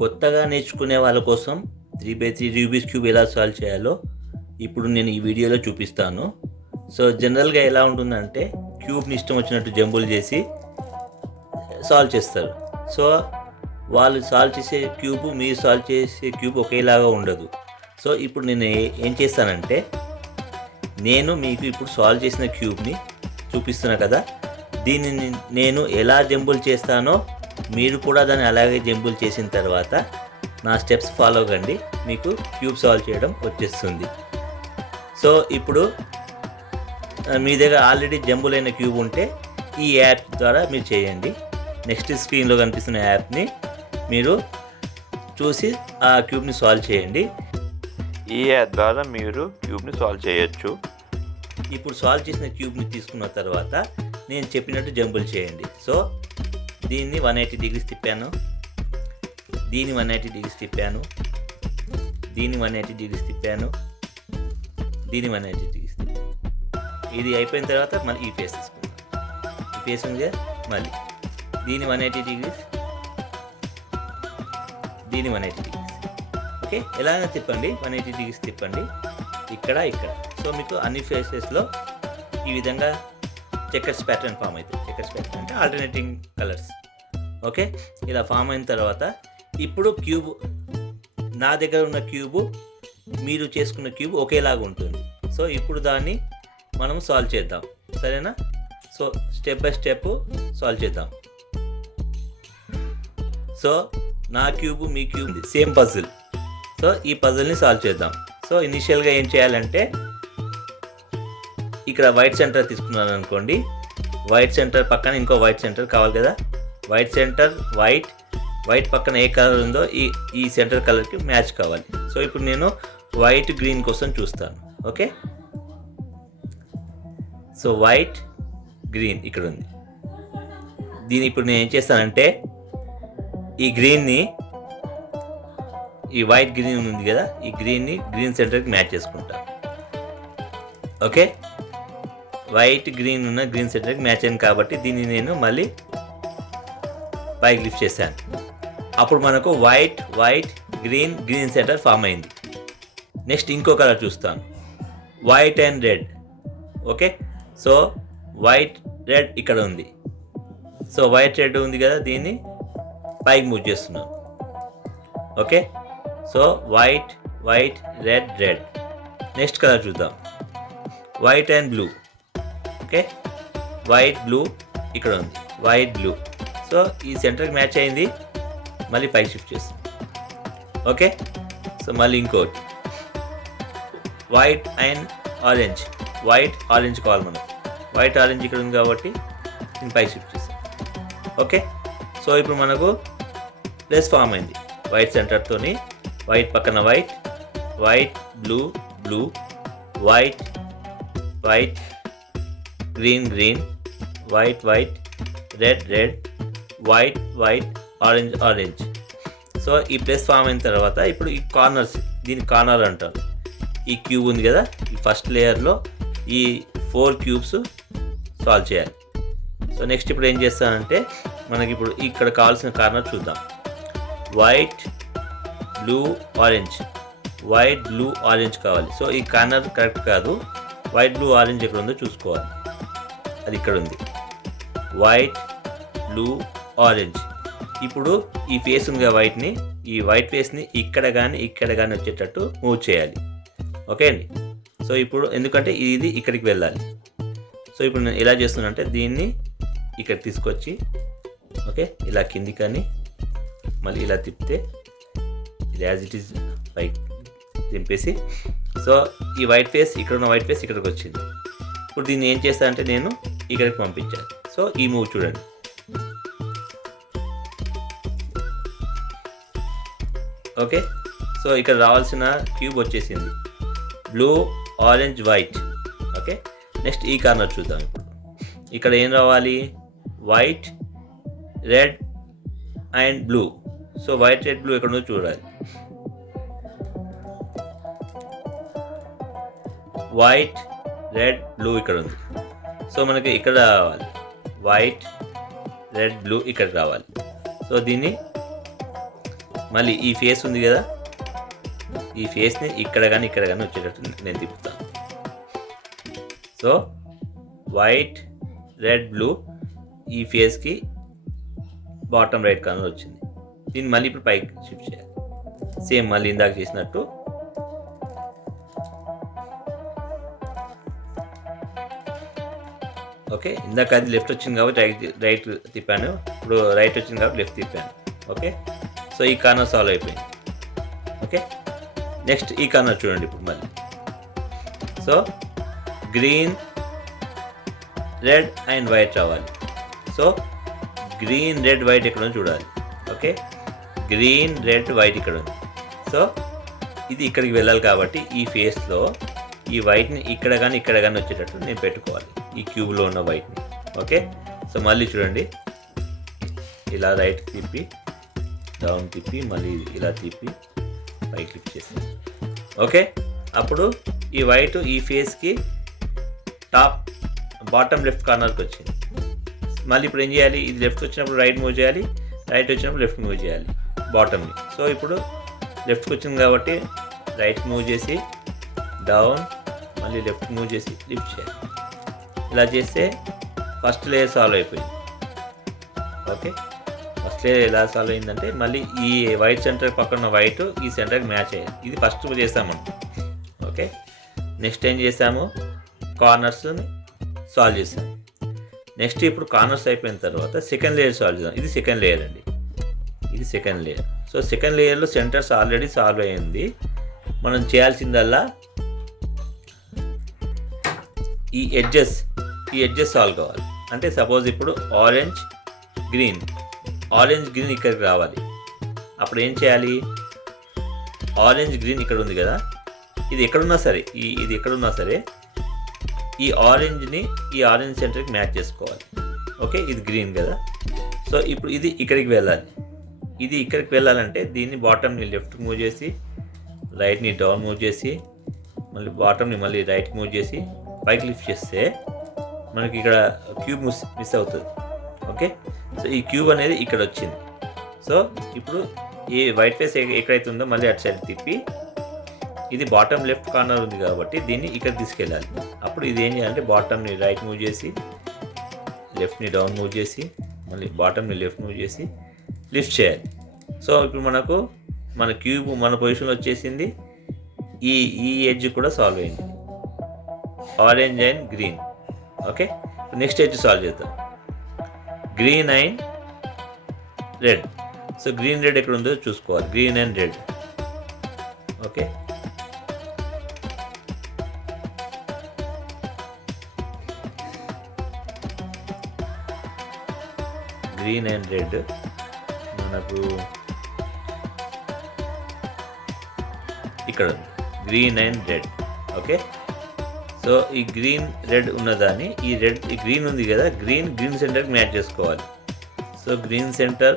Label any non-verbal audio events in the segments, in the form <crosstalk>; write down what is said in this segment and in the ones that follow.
కొత్తగా నేర్చుకునే వాళ్ళ కోసం three by three Rubik's cube ఎలా సాల్వ్ చేయాలో ఇప్పుడు నేను ఈ వీడియోలో చూపిస్తాను. సో జనరల్గా ఎలా ఉంటుందంటే క్యూబ్ని ఇష్టం వచ్చినట్టు జంబులు చేసి సాల్వ్ చేస్తారు. సో వాళ్ళు సాల్వ్ చేసే క్యూబ్ మీరు సాల్వ్ చేసే క్యూబ్ ఒకేలాగా ఉండదు. సో ఇప్పుడు నేను ఏం చేస్తానంటే నేను మీకు ఇప్పుడు సాల్వ్ చేసిన క్యూబ్ని చూపిస్తున్నా కదా. దీనిని నేను ఎలా జంబుల్ చేస్తానో మీరు కూడా దాన్ని అలాగే జంబుల్ చేసిన తర్వాత నా స్టెప్స్ ఫాలో కండి. మీకు క్యూబ్ సాల్వ్ చేయడం వచ్చేస్తుంది. సో ఇప్పుడు మీ దగ్గర ఆల్రెడీ జంబుల్ అయిన క్యూబ్ ఉంటే ఈ యాప్ ద్వారా మీరు చేయండి. నెక్స్ట్ స్క్రీన్లో కనిపిస్తున్న యాప్ని మీరు చూసి ఆ క్యూబ్ని సాల్వ్ చేయండి. ఈ యాప్ ద్వారా మీరు క్యూబ్ని సాల్వ్ చేయొచ్చు. ఇప్పుడు సాల్వ్ చేసిన క్యూబ్ని తీసుకున్న తర్వాత నేను చెప్పినట్టు జంబుల్ చేయండి. సో దీన్ని వన్ ఎయిటీ డిగ్రీస్ తిప్పాను. దీన్ని వన్ ఎయిటీ డిగ్రీస్ తిప్పాను. దీన్ని వన్ ఎయిటీ డిగ్రీస్ తిప్పాను. దీన్ని వన్ ఎయిటీ డిగ్రీస్ తిప్పాను. ఇది అయిపోయిన తర్వాత మళ్ళీ ఈ ఫేస్ తీసుకుందాం. ఈ ఫేస్ ఉందిగా మళ్ళీ. దీన్ని వన్ ఎయిటీ డిగ్రీస్. దీన్ని వన్ ఎయిటీ డిగ్రీస్. ఓకే? ఎలాగైనా తిప్పండి. వన్ ఎయిటీ డిగ్రీస్ తిప్పండి. ఇక్కడ ఇక్కడ. సో మీకు అన్ని ఫేసెస్లో ఈ విధంగా చెక్కర్స్ ప్యాటర్న్ ఫామ్ అవుతుంది చెక్కర్స్ ప్యాటర్న్ అంటే ఆల్టర్నేటింగ్ కలర్స్ ఓకే? ఇలా ఫామ్ అయిన తర్వాత ఇప్పుడు క్యూబ్ నా దగ్గర ఉన్న క్యూబ్ మీరు చేసుకున్న క్యూబ్ ఒకేలాగా ఉంటుంది. సో ఇప్పుడు దాన్ని మనం సాల్వ్ చేద్దాం. సరేనా? So step by step solve చేద్దాం. సో నా క్యూబ్ మీ క్యూబ్ సేమ్ పజిల్. సో ఈ పజిల్ని సాల్వ్ చేద్దాం. సో ఇనిషియల్గా ఏం చేయాలంటే ఇక్కడ వైట్ సెంటర్ తీసుకున్నాను అనుకోండి వైట్ సెంటర్ పక్కన ఇంకో వైట్ సెంటర్ కావాలి కదా? వైట్ సెంటర్ వైట్ వైట్ పక్కన ఏ కలర్ ఉందో ఈ ఈ సెంటర్ కలర్కి మ్యాచ్ కావాలి. సో ఇప్పుడు నేను వైట్ గ్రీన్ కోసం చూస్తాను. ఓకే? సో వైట్ గ్రీన్ ఇక్కడ ఉంది. దీని ఇప్పుడు నేను ఏం చేస్తానంటే ఈ గ్రీన్ని ఈ వైట్ గ్రీన్ ఉంది కదా ఈ గ్రీన్ని గ్రీన్ సెంటర్కి మ్యాచ్ చేసుకుంటాను ఓకే? వైట్ గ్రీన్ ఉన్న గ్రీన్ సెంటర్కి మ్యాచ్ అయింది కాబట్టి దీన్ని నేను మళ్ళీ పైకి లిఫ్ట్ చేశాను. అప్పుడు మనకు white white green green centre form అయింది. నెక్స్ట్ ఇంకో కలర్ చూస్తాను. White and red. Okay? So white red ఇక్కడ ఉంది. సో వైట్ రెడ్ ఉంది కదా దీన్ని? పైకి మూవ్ చేస్తున్నాను. Okay? So white white red red. Next colour చూద్దాం. White and blue. Okay? White blue ఇక్కడ ఉంది. White blue. సో ఈ సెంటర్కి మ్యాచ్ అయింది. మళ్ళీ పై షిఫ్ట్ చేస్తాం. ఓకే? సో మళ్ళీ ఇంకోటి. White and orange white orange కావాలి మనం. వైట్ ఆరెంజ్ ఇక్కడ ఉంది కాబట్టి దీన్ని పై షిఫ్ట్ చేస్తాం. ఓకే? సో ఇప్పుడు మనకు ప్లస్ ఫామ్ అయింది. వైట్ సెంటర్తోని వైట్ పక్కన white white blue blue white white green green white white red red white white orange orange so ఈ ప్లస్ ఫామ్ అయిన తర్వాత ఇప్పుడు ఈ కార్నర్స్ దీని కార్నర్ అంటారు. ఈ క్యూబ్ ఉంది కదా ఈ ఫస్ట్ లేయర్లో ఈ ఫోర్ క్యూబ్స్ సాల్వ్ చేయాలి. సో నెక్స్ట్ ఇప్పుడు ఏం చేస్తానంటే మనకి ఇప్పుడు ఇక్కడ కావాల్సిన కార్నర్ చూద్దాం. White blue orange white blue orange కావాలి. సో ఈ కార్నర్ కరెక్ట్ కాదు. వైట్ బ్లూ ఆరెంజ్ ఎక్కడ ఉందో చూసుకోవాలి. అది ఇక్కడ ఉంది. White blue orange. ఇప్పుడు ఈ ఫేస్ ఉందిగా వైట్ని ఈ వైట్ ఫేస్ని ఇక్కడ కానీ ఇక్కడ కానీ వచ్చేటట్టు మూవ్ చేయాలి. ఓకే అండి? సో ఇప్పుడు ఎందుకంటే ఇది ఇక్కడికి వెళ్ళాలి. సో ఇప్పుడు నేను ఎలా చేస్తున్నానంటే దీన్ని ఇక్కడ తీసుకొచ్చి ఓకే ఇలా కింది కానీ మళ్ళీ ఇలా తిప్పితే ఇది యాజ్ ఇట్ ఈస్ పైకి తింపేసి సో ఈ వైట్ ఫేస్ ఇక్కడ ఉన్న వైట్ ఫేస్ ఇక్కడికి వచ్చింది. ఇప్పుడు దీన్ని ఏం చేస్తానంటే నేను ఇక్కడికి పంపించాలి. సో ఈ మూవ్ చూడండి. ఓకే? సో ఇక్కడ రావాల్సిన క్యూబ్ వచ్చేసింది. Blue orange white. Okay? Next ఈ కార్నర్ చూద్దాం ఇప్పుడు. ఇక్కడ ఏం రావాలి? White red and blue. So white red blue ఎక్కడ ఉందో చూడాలి. వైట్ రెడ్ బ్లూ ఇక్కడ ఉంది సో మనకి ఇక్కడ రావాలి. వైట్ రెడ్ బ్లూ ఇక్కడ రావాలి. సో దీన్ని మళ్ళీ ఈ ఫేస్ ఉంది కదా? ఈ ఫేస్ని ఇక్కడ కానీ ఇక్కడ కానీ వచ్చేటట్టు నేను తిప్పుతాను సో వైట్ రెడ్ బ్లూ ఈ ఫేస్కి బాటమ్ రైట్ కార్నర్ వచ్చింది. దీన్ని మళ్ళీ ఇప్పుడు పైకి షిఫ్ట్ చేయాలి. సేమ్ మళ్ళీ ఇందాక చేసినట్టు. ఓకే ఇందాక అది లెఫ్ట్ వచ్చింది కాబట్టి రైట్ రైట్ తిప్పాను. ఇప్పుడు రైట్ వచ్చింది కాబట్టి లెఫ్ట్ తిప్పాను. ఓకే సో ఈ కార్నర్ సాల్వ్ అయిపోయింది. ఓకే నెక్స్ట్ ఈ కార్నర్ చూడండి ఇప్పుడు మళ్ళీ so green red and white రావాలి. సో గ్రీన్ రెడ్ వైట్ ఇక్కడ చూడాలి. ఓకే గ్రీన్ రెడ్ వైట్ ఇక్కడ ఉంది. సో ఇది ఇక్కడికి వెళ్ళాలి కాబట్టి ఈ ఫేస్లో ఈ వైట్ని ఇక్కడ కానీ ఇక్కడ కానీ వచ్చేటట్టు నేను పెట్టుకోవాలి. ఈ క్యూబ్లో ఉన్న వైట్ని ఓకే సో మళ్ళీ చూడండి. ఇలా రైట్ తిప్పి డౌన్ తిప్పి మళ్ళీ ఇలా తిప్పి పై క్లిక్ చేసి ఓకే అప్పుడు ఈ వైట్ ఈ ఫేస్కి టాప్ బాటమ్ లెఫ్ట్ కార్నర్కి వచ్చింది. మళ్ళీ ఇప్పుడు ఏం చేయాలి? ఇది లెఫ్ట్ వచ్చినప్పుడు రైట్ మూవ్ చేయాలి రైట్ వచ్చినప్పుడు లెఫ్ట్ మూవ్ చేయాలి బాటమ్ని సో ఇప్పుడు లెఫ్ట్కి వచ్చింది కాబట్టి రైట్ మూవ్ చేసి డౌన్ మళ్ళీ లెఫ్ట్ మూవ్ చేసి లిఫ్ట్ చేయాలి. ఇలా చేస్తే ఫస్ట్ లేయర్ సాల్వ్ అయిపోయింది. ఓకే ఫస్ట్ ఎలా సాల్వ్ అయిందంటే మళ్ళీ ఈ వైట్ సెంటర్ పక్కన వైట్ ఈ సెంటర్కి మ్యాచ్ అయ్యాయి. ఇది ఫస్ట్ చేస్తాము ఓకే నెక్స్ట్ ఏం చేసాము? కార్నర్స్ని సాల్వ్ చేసాం. నెక్స్ట్ ఇప్పుడు కార్నర్స్ అయిపోయిన తర్వాత సెకండ్ లేయర్ సాల్వ్ చేద్దాం. ఇది సెకండ్ లేయర్ అండి. ఇది సెకండ్ లేయర్ సో సెకండ్ లేయర్లో సెంటర్స్ ఆల్రెడీ సాల్వ్ అయింది. మనం చేయాల్సిందల్లా ఈ ఎడ్జెస్ ఈ ఎడ్జెస్ సాల్వ్ కావాలి. అంటే సపోజ్ ఇప్పుడు ఆరెంజ్ గ్రీన్ ఆరెంజ్ గ్రీన్ ఇక్కడికి రావాలి. అప్పుడు ఏం చేయాలి? ఆరెంజ్ గ్రీన్ ఇక్కడ ఉంది కదా? ఇది ఎక్కడున్నా సరే ఈ ఇది ఎక్కడున్నా సరే ఈ ఆరెంజ్ని ఈ ఆరెంజ్ సెంటర్కి మ్యాచ్ చేసుకోవాలి. ఓకే? ఇది గ్రీన్ కదా? సో ఇప్పుడు ఇది ఇక్కడికి వెళ్ళాలి. ఇది ఇక్కడికి వెళ్ళాలంటే దీన్ని బాటమ్ని లెఫ్ట్ మూవ్ చేసి రైట్ని డౌన్ మూవ్ చేసి మళ్ళీ బాటమ్ని మళ్ళీ రైట్ మూవ్ చేసి పైకి లిఫ్ట్ చేస్తే మనకి ఇక్కడ క్యూబ్ మిస్ మిస్ అవుతుంది. ఓకే? సో ఈ క్యూబ్ అనేది ఇక్కడ వచ్చింది. సో ఇప్పుడు ఈ వైట్ ఫేస్ ఎక్కడైతే ఉందో మళ్ళీ అటు సైడ్ తిప్పి ఇది బాటమ్ లెఫ్ట్ కార్నర్ ఉంది కాబట్టి దీన్ని ఇక్కడ తీసుకెళ్ళాలి. అప్పుడు ఇది ఏం చేయాలంటే బాటమ్ని రైట్ మూవ్ చేసి లెఫ్ట్ని డౌన్ మూవ్ చేసి మళ్ళీ బాటమ్ని లెఫ్ట్ మూవ్ చేసి లిఫ్ట్ చేయాలి. సో ఇప్పుడు మనకు మన క్యూబ్ మన పొజిషన్లో వచ్చేసింది. ఈ ఈ ఎడ్జ్ కూడా సాల్వ్ అయింది. Orange and green. Okay? Next edge solve చేద్దాం. Green and red. So green red ఎక్కడ ఉందో చూసుకోవాలి. Green and red. Okay. Green and red. మనకు ఇక్కడ ఉంది. Green and red. Okay. So ఈ గ్రీన్ రెడ్ ఉన్నదాన్ని ఈ రెడ్ ఈ గ్రీన్ ఉంది కదా గ్రీన్ గ్రీన్ సెంటర్కి మ్యాచ్ చేసుకోవాలి. సో గ్రీన్ సెంటర్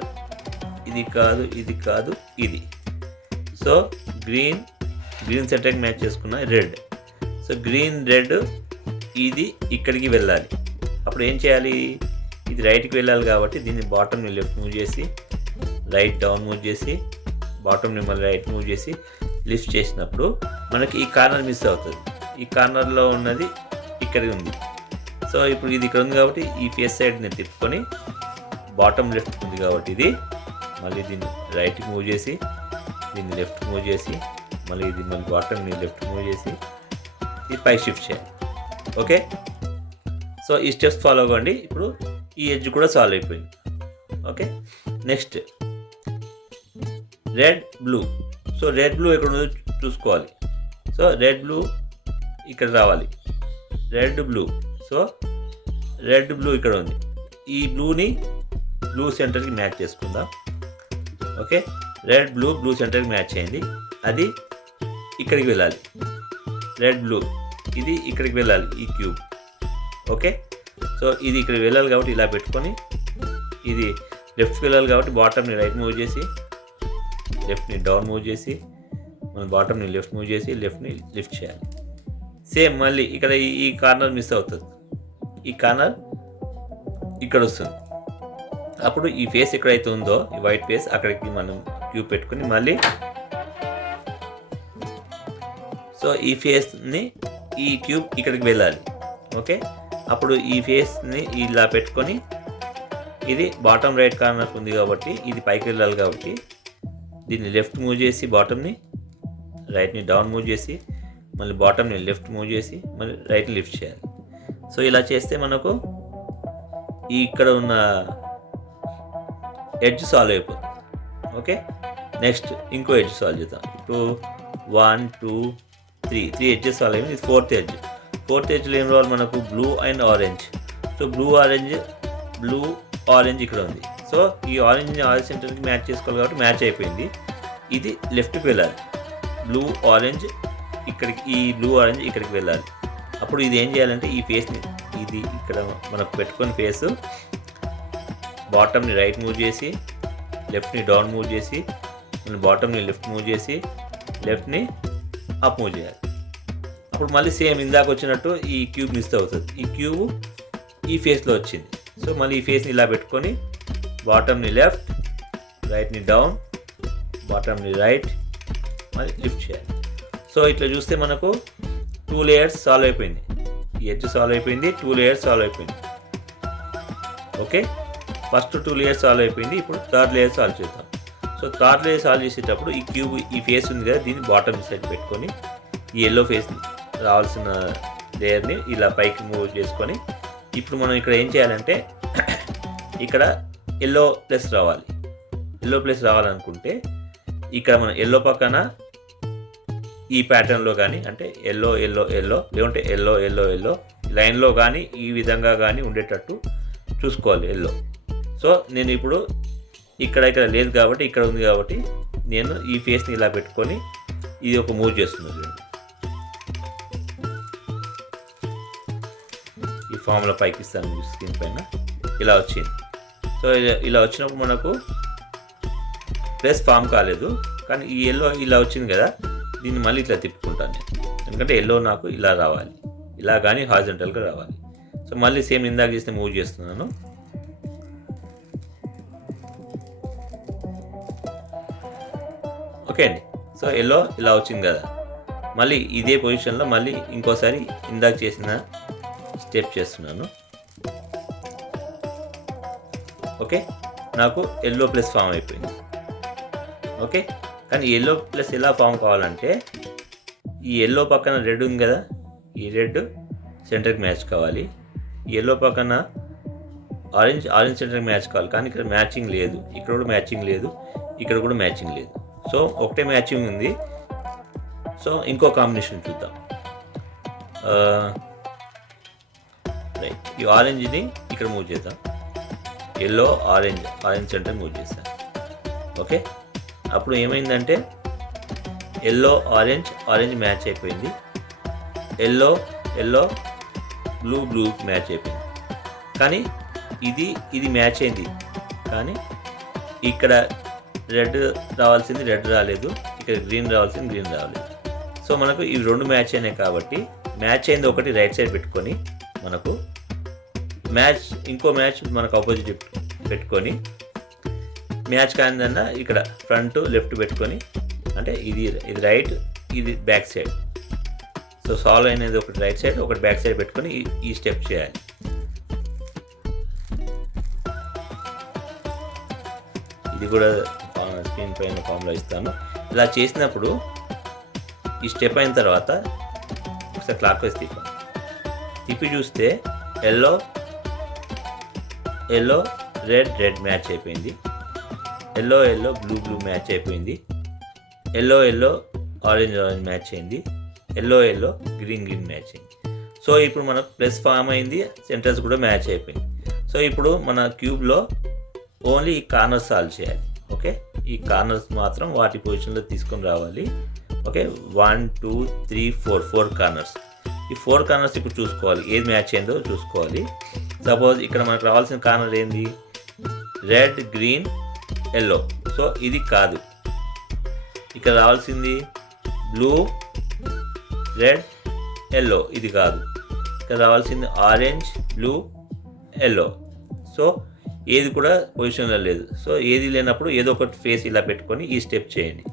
ఇది కాదు ఇది కాదు ఇది. సో గ్రీన్ గ్రీన్ సెంటర్కి మ్యాచ్ చేసుకున్న రెడ్. సో గ్రీన్ రెడ్ ఇది ఇక్కడికి వెళ్ళాలి. అప్పుడు ఏం చేయాలి? ఇది రైట్కి వెళ్ళాలి కాబట్టి దీన్ని బాటమ్ని లెఫ్ట్ మూవ్ చేసి రైట్ డౌన్ మూవ్ చేసి బాటమ్ని మళ్ళీ రైట్ మూవ్ చేసి లిఫ్ట్ చేసినప్పుడు మనకి ఈ కార్నర్ మిస్ అవుతుంది. ఈ కార్నర్లో ఉన్నది ఇక్కడ ఉంది. సో ఇప్పుడు ఇది ఇక్కడ ఉంది కాబట్టి ఈ ఫేస్ సైడ్ నేను తిప్పుకొని బాటమ్ లెఫ్ట్ ఉంది కాబట్టి ఇది మళ్ళీ దీన్ని రైట్కి మూవ్ చేసి దీన్ని లెఫ్ట్ మూవ్ చేసి మళ్ళీ ఇది మళ్ళీ బాటమ్ని లెఫ్ట్ మూవ్ చేసి ఇది పై షిఫ్ట్ చేయాలి. ఓకే? సో ఈ స్టెప్స్ ఫాలో అవ్వండి. ఇప్పుడు ఈ ఎడ్జ్ కూడా సాల్వ్ అయిపోయింది. Okay? Next. Red blue. So red blue ఎక్కడ ఉందో చూసుకోవాలి. సో రెడ్ బ్లూ ఇక్కడ రావాలి. Red blue so red blue ఇక్కడ ఉంది. ఈ బ్లూని బ్లూ సెంటర్కి మ్యాచ్ చేసుకుందాం. ఓకే రెడ్ బ్లూ బ్లూ సెంటర్కి మ్యాచ్ అయింది అది ఇక్కడికి వెళ్ళాలి. రెడ్ బ్లూ ఇది ఇక్కడికి వెళ్ళాలి ఈ క్యూబ్ ఓకే సో ఇది ఇక్కడికి వెళ్ళాలి కాబట్టి ఇలా పెట్టుకొని ఇది లెఫ్ట్కి వెళ్ళాలి కాబట్టి బాటమ్ని రైట్ మూవ్ చేసి లెఫ్ట్ని డౌన్ మూవ్ చేసి మన బాటమ్ని లెఫ్ట్ మూవ్ చేసి లెఫ్ట్ని లిఫ్ట్ చేయాలి. సేమ్ మళ్ళీ ఇక్కడ ఈ- ఈ కార్నర్ మిస్ అవుతుంది. ఈ కార్నర్ ఇక్కడ వస్తుంది. అప్పుడు ఈ ఫేస్ ఎక్కడైతే ఉందో ఈ వైట్ ఫేస్ అక్కడికి మనం క్యూబ్ పెట్టుకొని మళ్ళీ సో ఈ ఫేస్ని ఈ క్యూబ్ ఇక్కడికి వెళ్ళాలి. ఓకే అప్పుడు ఈ ఫేస్ని ఇలా పెట్టుకొని ఇది బాటమ్ రైట్ కార్నర్ ఉంది కాబట్టి ఇది పైకి వెళ్ళాలి కాబట్టి దీన్ని లెఫ్ట్ మూవ్ చేసి బాటమ్ని రైట్ని డౌన్ మూవ్ చేసి మళ్ళీ బాటమ్ని లెఫ్ట్ మూవ్ చేసి మళ్ళీ రైట్ లిఫ్ట్ చేయాలి. సో ఇలా చేస్తే మనకు ఈ ఇక్కడ ఉన్న ఎడ్జ్ సాల్వ్ అయిపోతుంది. ఓకే నెక్స్ట్ ఇంకో ఎడ్జ్ సాల్వ్ చేద్దాం. ఇప్పుడు one two three three edges solve అయింది ఇది ఫోర్త్ ఎడ్జ్ ఫోర్త్ ఎడ్జ్లో ఏం రావాలి మనకు? Blue and orange so blue orange blue orange ఇక్కడ ఉంది. సో ఈ ఆరెంజ్ ఆరెంజ్ సెంటర్కి మ్యాచ్ చేసుకోవాలి కాబట్టి మ్యాచ్ అయిపోయింది. ఇది లెఫ్ట్కి వెళ్ళాలి. బ్లూ ఆరెంజ్ ఇక్కడికి ఈ బ్లూ ఆరెంజ్ ఇక్కడికి వెళ్ళాలి. అప్పుడు ఇది ఏం చేయాలంటే ఈ ఫేస్ని ఇది ఇక్కడ మనకు పెట్టుకొని ఫేస్ బాటమ్ని రైట్ మూవ్ చేసి లెఫ్ట్ని డౌన్ మూవ్ చేసి మన బాటమ్ని లెఫ్ట్ మూవ్ చేసి లెఫ్ట్ని అప్ మూవ్ చేయాలి. అప్పుడు మళ్ళీ సేమ్ ఇందాక వచ్చినట్టు ఈ క్యూబ్ మిస్ అవుతుంది. ఈ క్యూబ్ ఈ ఫేస్లో వచ్చింది. సో మళ్ళీ ఈ ఫేస్ని ఇలా పెట్టుకొని బాటమ్ని లెఫ్ట్ రైట్ని డౌన్ బాటమ్ని రైట్ మళ్ళీ లిఫ్ట్ చేయాలి. సో ఇట్లా చూస్తే మనకు టూ లేయర్స్ సాల్వ్ అయిపోయింది. ఈ ఎడ్జ్ సాల్వ్ అయిపోయింది టూ లేయర్స్ సాల్వ్ అయిపోయింది. Okay? First two layers solve అయిపోయింది ఇప్పుడు థర్డ్ లేయర్ సాల్వ్ చేద్దాం. సో థర్డ్ లేయర్ సాల్వ్ చేసేటప్పుడు ఈ క్యూబ్ ఈ ఫేస్ ఉంది కదా దీన్ని బాటమ్ సైడ్ పెట్టుకొని ఈ ఎల్లో ఫేస్ రావాల్సిన లేయర్ని ఇలా పైకి మూవ్ చేసుకొని ఇప్పుడు మనం ఇక్కడ ఏం చేయాలంటే <clears throat> ఇక్కడ ఎల్లో ప్లస్ రావాలి. ఎల్లో ప్లస్ రావాలనుకుంటే ఇక్కడ మనం ఎల్లో పక్కన ఈ ప్యాటర్న్లో కానీ అంటే ఎల్లో ఎల్లో ఎల్లో లేకుంటే ఎల్లో ఎల్లో ఎల్లో లైన్లో కానీ ఈ విధంగా కానీ ఉండేటట్టు చూసుకోవాలి ఎల్లో సో నేను ఇప్పుడు ఇక్కడ ఇక్కడ లేదు కాబట్టి ఇక్కడ ఉంది కాబట్టి నేను ఈ ఫేస్ని ఇలా పెట్టుకొని ఇది ఒక మూవ్ చేస్తున్నాను ఈ ఫామ్లో పైకి ఇస్తాను స్క్రీన్ పైన. ఇలా వచ్చింది. సో ఇలా- ఇలా వచ్చినప్పుడు మనకు ప్లస్ ఫామ్ కాలేదు. కానీ ఈ ఎల్లో ఇలా వచ్చింది కదా. దీన్ని మళ్ళీ ఇట్లా తిప్పుకుంటాను నేను. ఎందుకంటే ఎల్లో నాకు ఇలా రావాలి. ఇలా కానీ హాజెంటల్గా రావాలి. సో మళ్ళీ సేమ్ ఇందాక చేస్తే మూవ్ చేస్తున్నాను. ఓకే అండి. సో ఎల్లో ఇలా వచ్చింది కదా. మళ్ళీ ఇదే పొజిషన్లో మళ్ళీ ఇంకోసారి ఇందాక చేసిన స్టెప్ చేస్తున్నాను. ఓకే నాకు ఎల్లో ప్లస్ ఫామ్ అయిపోయింది. ఓకే కానీ ఎల్లో ప్లస్ ఎలా ఫామ్ కావాలంటే ఈ ఎల్లో పక్కన రెడ్ ఉంది కదా ఈ రెడ్ సెంటర్కి మ్యాచ్ కావాలి. ఎల్లో పక్కన ఆరెంజ్ ఆరెంజ్ సెంటర్కి మ్యాచ్ కావాలి. కానీ ఇక్కడ మ్యాచింగ్ లేదు. ఇక్కడ కూడా మ్యాచింగ్ లేదు. ఇక్కడ కూడా మ్యాచింగ్ లేదు. సో ఒకటే మ్యాచింగ్ ఉంది. సో ఇంకో కాంబినేషన్ చూద్దాం. Uh, రైట్ ఈ ఆరెంజ్ని ఇక్కడ మూవ్ చేద్దాం. Yellow orange orange center move చేస్తాను ఓకే అప్పుడు ఏమైందంటే ఎల్లో ఆరెంజ్ ఆరెంజ్ మ్యాచ్ అయిపోయింది. Yellow yellow blue blue match అయిపోయింది. కానీ ఇది ఇది మ్యాచ్ అయింది. కానీ ఇక్కడ రెడ్ రావాల్సింది రెడ్ రాలేదు. ఇక్కడ గ్రీన్ రావాల్సింది గ్రీన్ రాలేదు. సో మనకు ఇవి రెండు మ్యాచ్ అయినాయి కాబట్టి మ్యాచ్ అయింది ఒకటి రైట్ సైడ్ పెట్టుకొని మనకు మ్యాచ్ ఇంకో మ్యాచ్ మనకు ఆపోజిట్ పెట్టుకొని మ్యాచ్ కానిదన్నా ఇక్కడ ఫ్రంట్ లెఫ్ట్ పెట్టుకొని అంటే ఇది ఇది రైట్ ఇది బ్యాక్ సైడ్. సో సాల్వ్ అయినది ఒకటి రైట్ సైడ్ ఒకటి బ్యాక్ సైడ్ పెట్టుకొని ఈ- ఈ స్టెప్ చేయాలి. ఇది కూడా స్క్రీన్ పైన ఫామ్లో ఇస్తాను. ఇలా చేసినప్పుడు ఈ స్టెప్ అయిన తర్వాత ఒకసారి క్లాక్ వైజ్ తిప్పాను తిప్పి చూస్తే yellow yellow red red match అయిపోయింది. Yellow yellow blue blue match అయిపోయింది. Yellow yellow orange orange match అయింది. Yellow yellow green green match అయింది. సో ఇప్పుడు మనకు ప్లస్ ఫామ్ అయింది. సెంటర్స్ కూడా మ్యాచ్ అయిపోయింది. సో ఇప్పుడు మన క్యూబ్లో ఓన్లీ ఈ కార్నర్స్ సాల్వ్ చేయాలి. ఓకే ఈ కార్నర్స్ మాత్రం వాటి పొజిషన్లో తీసుకొని రావాలి. Okay one two three four four corners ఈ ఫోర్ కార్నర్స్ ఇప్పుడు చూసుకోవాలి. ఏది మ్యాచ్ అయిందో చూసుకోవాలి. సపోజ్ ఇక్కడ మనకు రావాల్సిన కార్నర్ ఏంది? రెడ్ గ్రీన్ ఎల్లో సో ఇది కాదు. ఇక్కడ రావాల్సింది బ్లూ రెడ్ ఎల్లో ఇది కాదు. ఇక్కడ రావాల్సింది ఆరెంజ్ బ్లూ ఎల్లో సో ఏది కూడా పొజిషన్లో లేదు. సో ఏది లేనప్పుడు ఏదో ఒకటి ఫేస్ ఇలా పెట్టుకొని ఈ స్టెప్ చేయండి.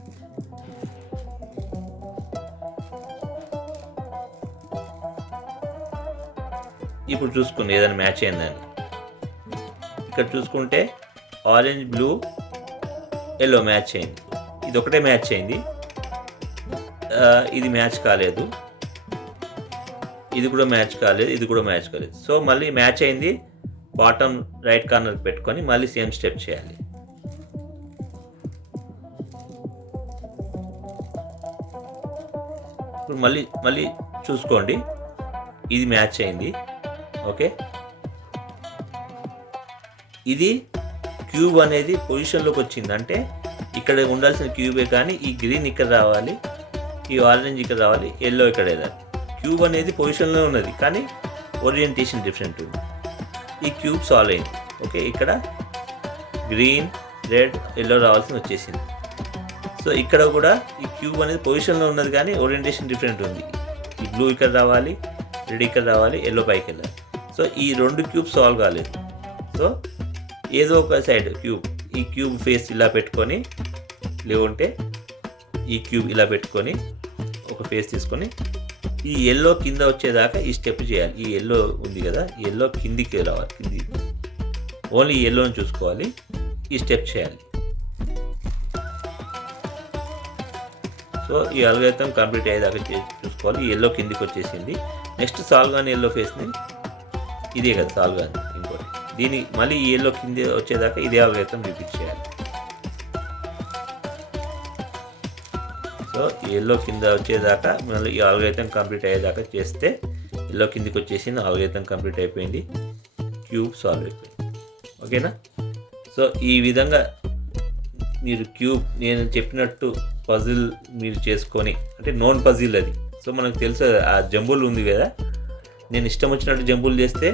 ఇప్పుడు చూసుకుని ఏదైనా మ్యాచ్ అయిందని. ఇక్కడ చూసుకుంటే ఆరెంజ్ బ్లూ ఎల్లో మ్యాచ్ అయింది. ఇది ఒకటే మ్యాచ్ అయింది. ఇది మ్యాచ్ కాలేదు. ఇది కూడా మ్యాచ్ కాలేదు ఇది కూడా మ్యాచ్ కాలేదు. సో మళ్ళీ మ్యాచ్ అయింది. బాటమ్ రైట్ కార్నర్ పెట్టుకొని మళ్ళీ సేమ్ స్టెప్ చేయాలి. ఇప్పుడు మళ్ళీ మళ్ళీ చూసుకోండి. ఇది మ్యాచ్ అయింది. ఓకే? ఇది క్యూబ్ అనేది పొజిషన్లోకి వచ్చింది. అంటే ఇక్కడ ఉండాల్సిన క్యూబే కానీ ఈ గ్రీన్ ఇక్కడ రావాలి ఈ ఆరెంజ్ ఇక్కడ రావాలి ఎల్లో ఇక్కడ వెళ్ళాలి క్యూబ్ అనేది పొజిషన్లో ఉన్నది కానీ ఓరియంటేషన్ డిఫరెంట్ ఉంది. ఈ క్యూబ్ సాల్వ్ అయింది. ఓకే ఇక్కడ గ్రీన్ రెడ్ ఎల్లో రావాల్సి వచ్చేసింది. సో ఇక్కడ కూడా ఈ క్యూబ్ అనేది పొజిషన్లో ఉన్నది కానీ ఓరియంటేషన్ డిఫరెంట్ ఉంది. ఈ బ్లూ ఇక్కడ రావాలి రెడ్ ఇక్కడ రావాలి ఎల్లో పైకి వెళ్ళాలి. సో ఈ రెండు క్యూబ్ సాల్వ్ కాలేదు. సో ఏదో ఒక సైడ్ క్యూబ్ ఈ క్యూబ్ ఫేస్ ఇలా పెట్టుకొని లేవుంటే ఈ క్యూబ్ ఇలా పెట్టుకొని ఒక ఫేస్ తీసుకొని ఈ ఎల్లో కింద వచ్చేదాకా ఈ స్టెప్ చేయాలి. ఈ ఎల్లో ఉంది కదా ఈ ఎల్లో కిందికి రావాలి. కింది. ఓన్లీ ఈ ఎల్లోని చూసుకోవాలి. ఈ స్టెప్ చేయాలి. సో ఈ అల్గైతం కంప్లీట్ అయ్యేదాకా చూసుకోవాలి. ఈ ఎల్లో కిందికి వచ్చేసింది. నెక్స్ట్ సాల్గాని ఎల్లో ఫేస్ని ఇదే కదా సాల్గాని. దీని మళ్ళీ ఈ ఎల్లో కింద వచ్చేదాకా ఇదే అల్గైతం రిపీట్ చేయాలి. సో ఎల్లో కింద వచ్చేదాకా మళ్ళీ ఈ ఆల్గైతం కంప్లీట్ అయ్యేదాకా చేస్తే ఎల్లో కిందికి వచ్చేసింది ఆల్గైతం కంప్లీట్ అయిపోయింది క్యూబ్ సాల్వ్ అయిపోయింది. ఓకేనా? సో ఈ విధంగా మీరు క్యూబ్ నేను చెప్పినట్టు పజిల్ మీరు చేసుకొని అంటే నోన్ పజిల్ అది. సో మనకు తెలుసు ఆ జంబుల్ ఉంది కదా నేను ఇష్టం వచ్చినట్టు జంబుల్ చేస్తే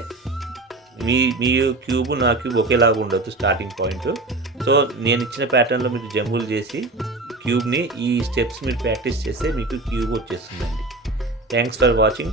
మీ మీ క్యూబ్ నా క్యూబ్ ఒకేలాగా ఉండొచ్చు స్టార్టింగ్ పాయింట్ సో నేను ఇచ్చిన ప్యాటర్న్లో మీరు జంబులు చేసి క్యూబ్ని ఈ స్టెప్స్ మీరు ప్రాక్టీస్ చేస్తే మీకు క్యూబ్ వచ్చేస్తుందండి. Thanks for watching